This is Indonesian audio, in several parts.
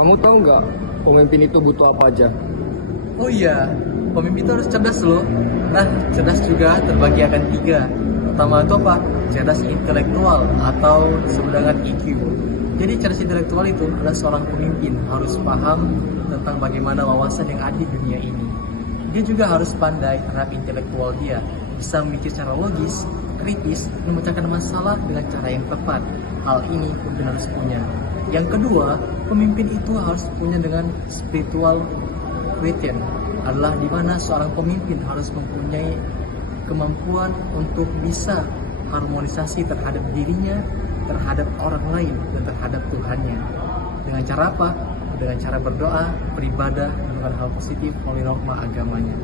Kamu tahu nggak pemimpin itu butuh apa aja? Oh iya, pemimpin itu harus cerdas loh. Nah, cerdas juga terbagi akan tiga. Pertama itu apa? Cerdas intelektual atau disebut dengan IQ. Jadi cerdas intelektual itu adalah seorang pemimpin harus paham tentang bagaimana wawasan yang ada di dunia ini. Dia juga harus pandai terhadap intelektual dia, bisa memikir secara logis, kritis, memecahkan masalah dengan cara yang tepat. Hal ini pemimpin harus punya. Yang kedua, pemimpin itu harus punya dengan spiritual quotient, adalah di mana seorang pemimpin harus mempunyai kemampuan untuk bisa harmonisasi terhadap dirinya, terhadap orang lain, dan terhadap Tuhannya. Dengan cara apa? Dengan cara berdoa, beribadah, melakukan hal positif melalui norma agamanya.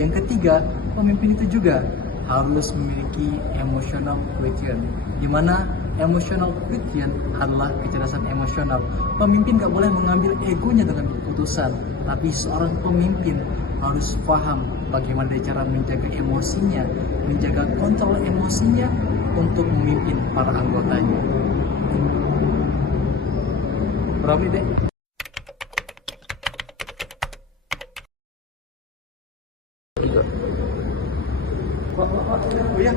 Yang ketiga, pemimpin itu juga harus memiliki emotional quotient, di mana emotional quotient adalah kecerdasan emosional. Pemimpin gak boleh mengambil egonya dengan keputusan, tapi seorang pemimpin harus paham bagaimana cara menjaga emosinya, menjaga kontrol emosinya untuk memimpin para anggotanya. Berapa nih, Dek? Pak, oh ya.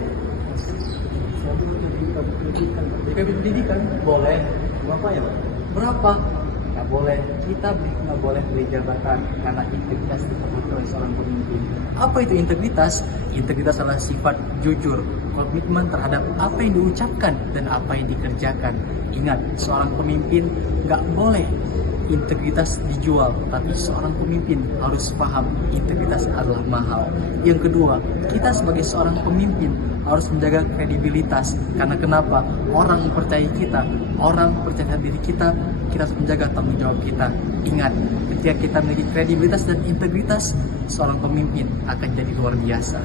Pendidikan boleh. Berapa ya? Berapa? Nggak boleh. Kita nggak boleh beri jabatan karena integritas diperlukan oleh seorang pemimpin. Apa itu integritas? Integritas adalah sifat jujur, komitmen terhadap apa yang diucapkan dan apa yang dikerjakan. Ingat, seorang pemimpin nggak boleh integritas dijual, tapi seorang pemimpin harus paham integritas adalah mahal. Yang kedua, kita sebagai seorang pemimpin harus menjaga kredibilitas. Karena kenapa? Orang mempercayai kita, orang percaya diri kita, kita harus menjaga tanggung jawab kita. Ingat, ketika kita memiliki kredibilitas dan integritas, seorang pemimpin akan jadi luar biasa.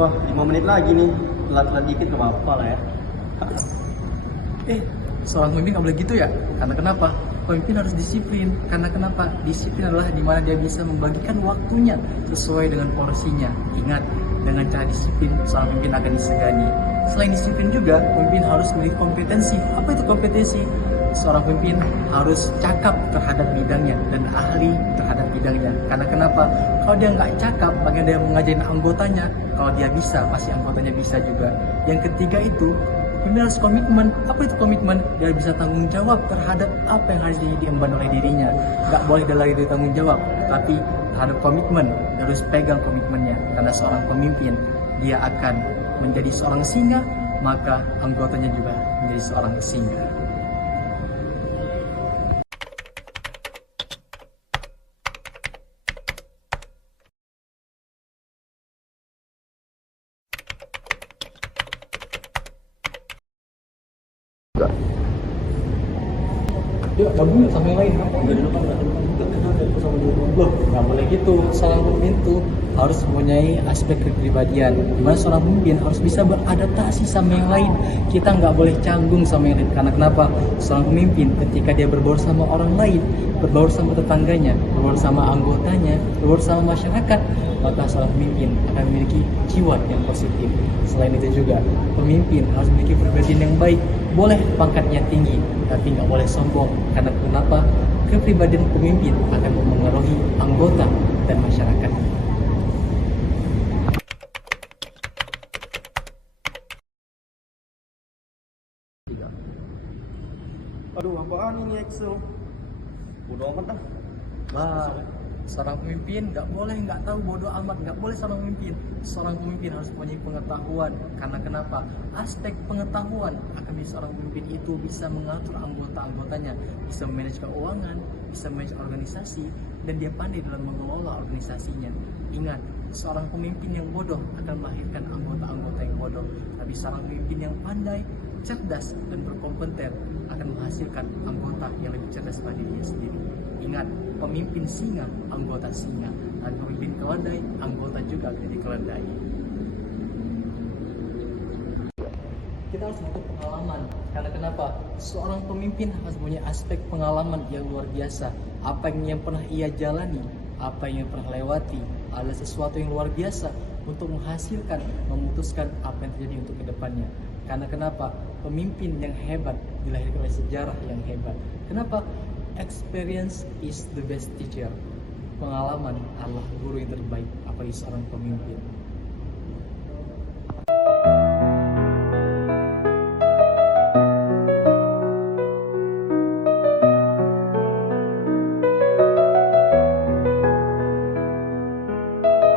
Wah, 5 menit lagi nih. Telat-telat dikit gak apa-apa lah ya. Seorang pemimpin nggak boleh gitu ya. Karena kenapa? Pemimpin harus disiplin. Karena kenapa? Disiplin adalah di mana dia bisa membagikan waktunya sesuai dengan porsinya. Ingat, dengan cara disiplin, seorang pemimpin akan disegani. Selain disiplin juga, pemimpin harus memiliki kompetensi. Apa itu kompetensi? Seorang pemimpin harus cakap terhadap bidangnya dan ahli terhadap bidangnya. Karena kenapa? Kalau dia nggak cakap, bagaimana dia mengajarin anggotanya? Kalau dia bisa, pasti anggotanya bisa juga. Yang ketiga itu, pemimpin harus komitmen. Apa itu komitmen? Dia bisa tanggung jawab terhadap apa yang harus diemban oleh dirinya. Nggak boleh dia lari dari tanggung jawab, tapi terhadap komitmen. Dia harus pegang komitmennya. Karena seorang pemimpin, dia akan menjadi seorang singa, maka anggotanya juga menjadi seorang singa. Yuk, gabung yuk sama yang lain. Loh, nggak boleh gitu. Seorang pemimpin tuh harus mempunyai aspek kepribadian. Dimana seorang pemimpin harus bisa beradaptasi sama yang lain. Kita nggak boleh canggung sama yang lain. Karena kenapa? Seorang pemimpin ketika dia berbaur sama orang lain, berbaur sama tetangganya, berbaur sama anggotanya, berbaur sama masyarakat, maka seorang pemimpin akan memiliki jiwa yang positif. Selain itu juga, pemimpin harus memiliki kepribadian yang baik. Boleh pangkatnya tinggi, tapi nggak boleh sombong. Karena kenapa? Kepribadian pemimpin akan memengaruhi anggota dan masyarakat. Aduh, apaan ini Excel? Bodoh amat dah. Wah, seorang pemimpin nggak tahu bodoh amat, nggak boleh seorang pemimpin. Seorang pemimpin harus punya pengetahuan. Karena kenapa? Aspek pengetahuan akan menjadi seorang pemimpin itu bisa mengatur anggota-anggotanya, bisa memanage keuangan, bisa memanage organisasi, dan dia pandai dalam mengelola organisasinya. Ingat, seorang pemimpin yang bodoh akan melahirkan anggota-anggota yang bodoh. Tapi seorang pemimpin yang pandai, cerdas, dan berkompeten akan menghasilkan anggota yang lebih cerdas pada dirinya sendiri. Ingat, pemimpin singa, anggota singa. Dan pemimpin keledai, anggota juga menjadi keledai. Kita harus butuh pengalaman. Karena kenapa? Seorang pemimpin harus punya aspek pengalaman yang luar biasa. Apa yang pernah ia jalani, apa yang pernah lewati, adalah sesuatu yang luar biasa untuk menghasilkan, memutuskan apa yang terjadi untuk kedepannya. Karena kenapa? Pemimpin yang hebat dilahirkan oleh sejarah yang hebat. Kenapa? Experience is the best teacher. Pengalaman adalah guru yang terbaik, apalagi seorang pemimpin.